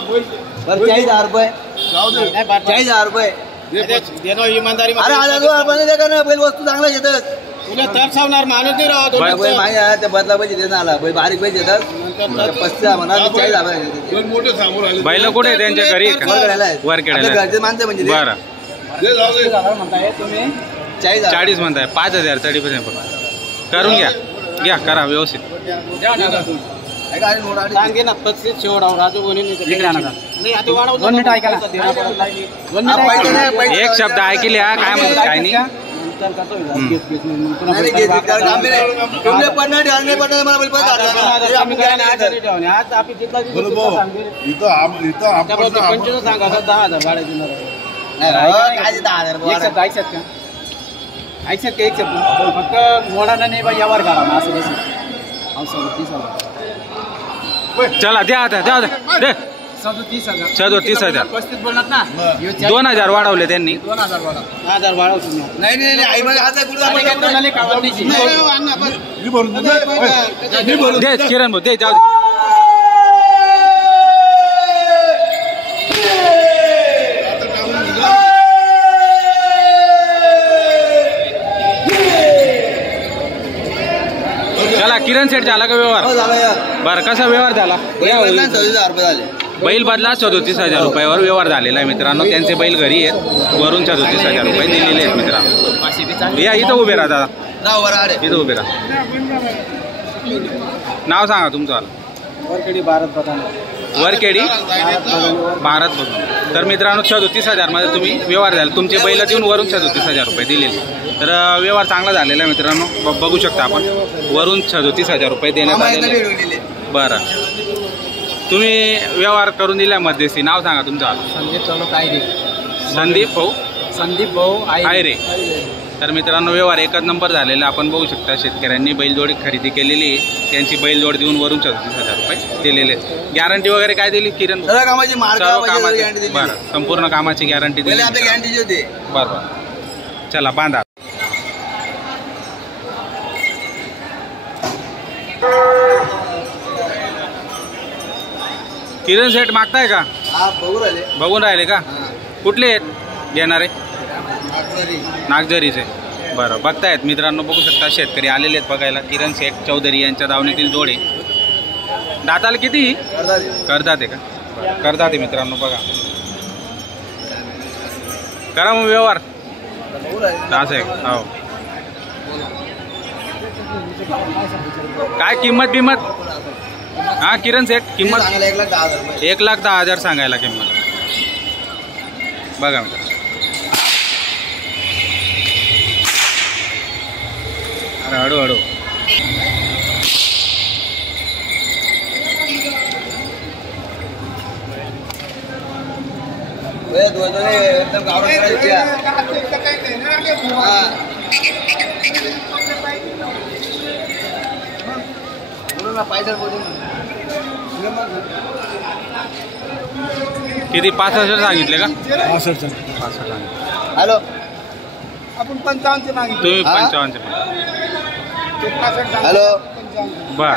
बरं 40,000 रुपये 40,000 रुपये इमानदारी अरे 1,000 दे का ना बैल वस्तू चांगला घेतात तुला तरसावणार माणूस नाही राहतो बैल माहिती आहे त्या बदला पैसे देत आला बैल बारीक पैसे देतात 35 म्हणा 40,000 बैल कुठे त्यांच्या घरी वर केलेला घरचे माणसं म्हणजे बरं म्हणताय तुम्ही 40 म्हणताय 5,000 30% करून घ्या करा व्यवस्थित सांगे ना 35 शेवडाव राजू बोनी नाही आता वाढव 2 मिनिट ऐका एक शब्द ऐकले काय म्हणतात काय नाही ऐकशात एक शब्द फक्त मोडाना नाही बा यावर करा असं कसं चला द्या आता द्या 37,000 35 बोलणार ना 2,000 वाढवले त्यांनी 2,000 वाढव तुम्ही नाही दे किरण भाऊ दे जाऊ चला किरण सेट झाला का व्यवहार बरं कसा व्यवहार झाला 37,000 रुपये झाले बैल बदला 37,000 रुपयावर व्यवहार झालेला आहे मित्रांनो त्यांचे बैल घरी आहेत वरून 37,000 रुपये दिलेले आहेत मित्रांनो या इथं उभे राहा दादा इथं उभे राहा नाव सांगा तुमचं वरखेडी भारत प्रधान तर मित्रांनो 37,000 मध्ये तुम्ही व्यवहार झाला तुमचे बैल देऊन वरून 37,000 रुपये दिलेले तर व्यवहार चांगला झालेला आहे मित्रांनो बघू शकता आपण वरून 37,000 रुपये देण्यात आलेले बरं तुम्ही व्यवहार करून दिला मध्यस्थी नाव सांगा तुमचं संदीप भाऊ आयरे तर मित्रांनो व्यवहार एकच नंबर झालेला आपण बघू शकता शेतकऱ्यांनी बैलजोडी खरेदी केलेली त्यांची बैलजोड देऊन वरून 37,000 रुपये दिलेले गॅरंटी वगैरे काय दिली किरण कामाची बरं संपूर्ण कामाची गॅरंटी दिली बरोबर चला बांधा किरण सेट मागताय का बघून राहिले का कुठले आहेत घेणारे नागझरीचे बरं बघतायत मित्रांनो बघू शकता शेतकरी आलेले आहेत बघायला किरण शेठ चौधरी यांच्या दावणीतील जोडे दाताला किती करतात का करतात मित्रांनो बघा करा मग व्यवहार असं आहे हो काय किंमत हा किरण सेठ किंमत 1,10,000 सांगायला किंमत बघा मित्र अरे हळू किती 65 सांगितले का 65 हॅलो आपण 55 मागितले तुम्ही 55 हॅलो बर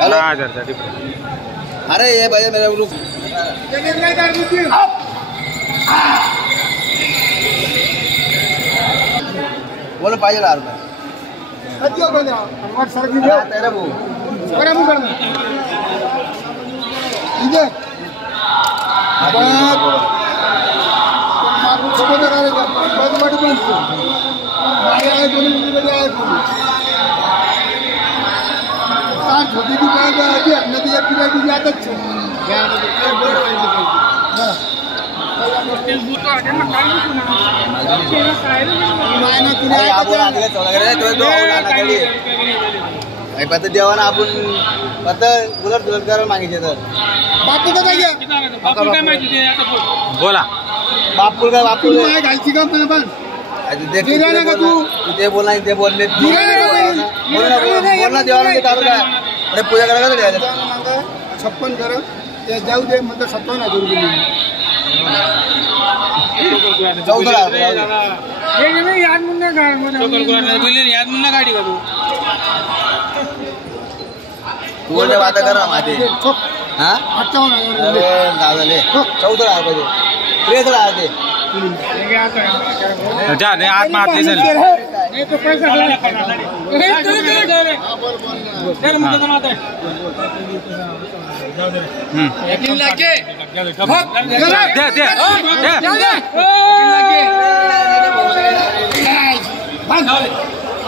10,000 अरे ये भैया मेरा रुक बोलो 5,000 रुपये तेरा वो छोटी दुकान देवाना आपण उलट दुलट करायला मागितले तर बोला बापूल काय बापूल घालची का पण ते बोलना ते बोलले बोलना देवाना ते काढू काय अरे पूजा करायला 56 कर ते जाऊ दे म्हणतो 57,000 रुपये 14,000 याद मुन्ना गाडी का तू बोलले बात करा माझे हा 58,000 अरे झाले 14,000 रुपये 13,000 ते जा नाही आत्महत्या झाली नहीं तो पैसा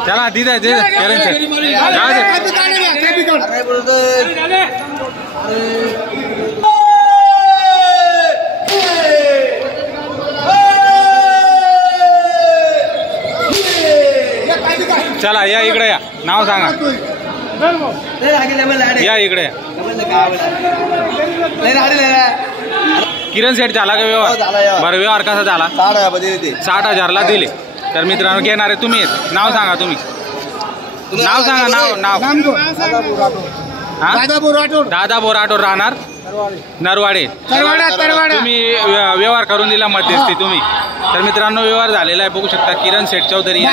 चला दिदा दे काय बोलतोय चला या इकडे या नाव सांगा या इकडे किरण सेठ झाला का व्यवहार बरं व्यवहार कसा झाला 60,000ला दिले तर मित्रांनो घेणारे तुम्ही नाव सांगा तुम्ही नाव सांगा नाव दादा बोराटोर राहणार नरवाडे तुम्ही व्यवहार करून दिला मध्यस्थी तुम्ही तर मित्रांनो व्यवहार झालेला आहे बघू शकता किरण सेठ चौधरी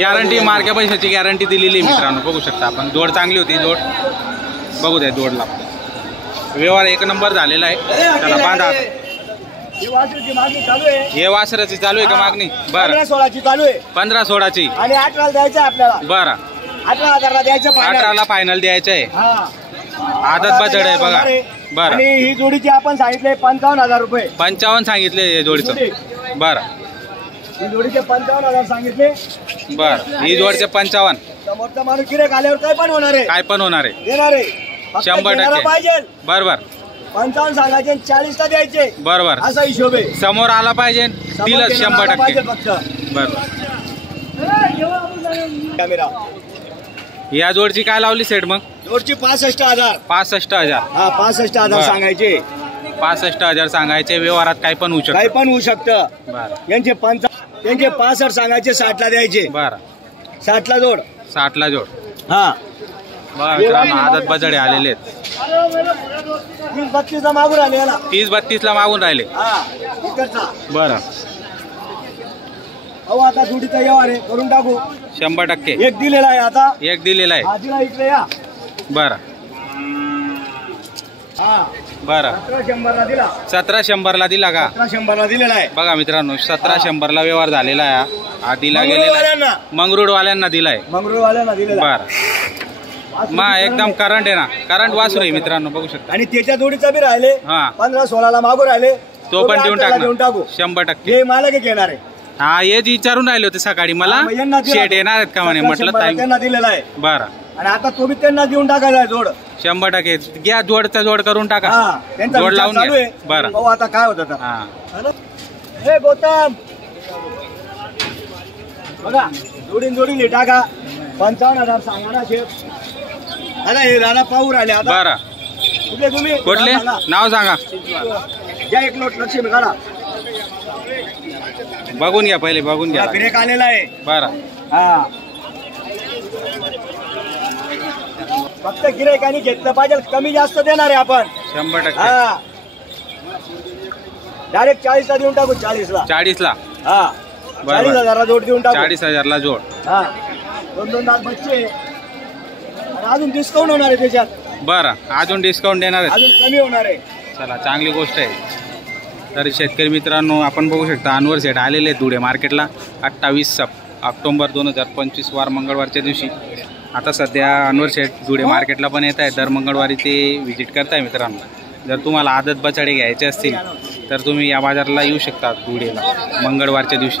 गॅरंटी मार्के पैशाची गॅरंटी दिलेली मित्रांनो बघू शकता आपण जोड चांगली होती जोड बघू द्या जोडला व्यवहार एक नंबर झालेला आहे त्याला बांधा हे वासराची चालू आहे का मागणी बरं 15-16ची चालू आहे 15-16ची आणि 18ला द्यायचं आपल्याला बरं 18,000ला द्यायचं 18ला फायनल द्यायचं आहे आदत बजड आहे बघा बरं आणि ही जोडीची आपण सांगितले 55,000 रुपये 55 सांगितले जोडीचं बरं ही जोडीचे 55,000 सांगितले बरं ही जोडचे 55 समोरचा माणूस गिऱ्हाईक आल्यावर काय पण होणार आहे काय पण होणार आहे देणार आहे फक्त 100% पाहिजे बरोबर 55 सांगायचे 40ला द्यायचे बरोबर असा हिशोब आहे समोर आला पाहिजे दिलंच 100% फक्त बरोबर कॅमेरा या जोडची काय लावली सेट मग जोडची 65,000 65,000 हा 65,000 बरं. सांगायचे 65,000 सांगायचे व्यवहारात काय पण होऊ काही शकतं पण होऊ शकतं बरं यांचे 65 सांगायचे 60ला द्यायचे बरं 60ला जोड 60ला जोड हा बरं मित्रांनो आदत बजडे आलेले आहेत 30-32ला मागून आले याला 30-32ला मागून राहिले हा इकडचा बरं अहो आता जोडीचा व्यवहार आहे करून टाकू 100% एक दिलेला आहे आता एक दिलेला आहे आधीला इकडे या बरं हा बरं 17,100ला दिला 17,100ला दिला का 17,100ला दिलेला आहे बघा मित्रांनो 17,100ला व्यवहार झालेला आहे हा दिला गेलेला आहे मंगरुळवाल्यांना दिलाय मंगळवाल्यांना दिलेला आहे. बरं मग एकदम करंट आहे ना करंट वासरू आहे मित्रांनो बघू शकता आणि त्याच्या जोडीचा बी राहिले हा 15-16ला मागून राहिले तो पण देऊन देऊन टाकू टाकू 100% हे मालक घेणार आहे हा हेच विचारून राहिले होते सकाळी मला हा, मग यांना दिला. शेट येणार आहेत का म्हणे म्हटलं 17,100 ताई त्यांना दिलेला आहे बरं आणि आता तो बी त्यांना देऊन टाकायचा आहे जोड 100% घ्या जोडचा जोड करून टाका हा त्यांचा जोड विचार लावून चालू घ्या आहे बरं भाऊ आता काय होतं आता? हा हे गौतम बघा जोडीन टाका 55,000 सांगा ना शेफ दादा हे दादा पाहू राहिले आता बरं कुठले तुम्ही कुठले सांगा. नाव सांगा घ्या एक नोट लक्ष्मी काढा बघून घ्या पहिले बघून घ्या ब्रेक आलेला आहे बरं हा फक्त गिऱ्हाईकाने घेतलं पाहिजे कमी जास्त देणार आहे आपण 100% हा डायरेक्ट 40ला देऊन टाकू 40ला 40ला हा बरं. 40,000ला जोड देऊन टाकू 40,000ला जोड हा 2-2 दात बच्चे आणि अजून डिस्काउंट होणार आहे त्याच्यात बरं अजून डिस्काउंट देणार आहेत अजून कमी होणार आहे चला चांगली गोष्ट आहे तर शेतकरी मित्रांनो आपण बघू शकता अनवर सेट आलेले आहेत धुळे मार्केटला 28 ऑक्टोबर 2025 वार मंगळवारच्या दिवशी आता सध्या अनवर सेट धुळे मार्केटला पण येत आहे दर मंगळवारी ते व्हिजिट करताय मित्रांनो जर तुम्हाला आदत बछडे घ्यायचे असतील तर तुम्ही या बाजाराला येऊ शकता धुळेला मंगळवारच्या दिवशी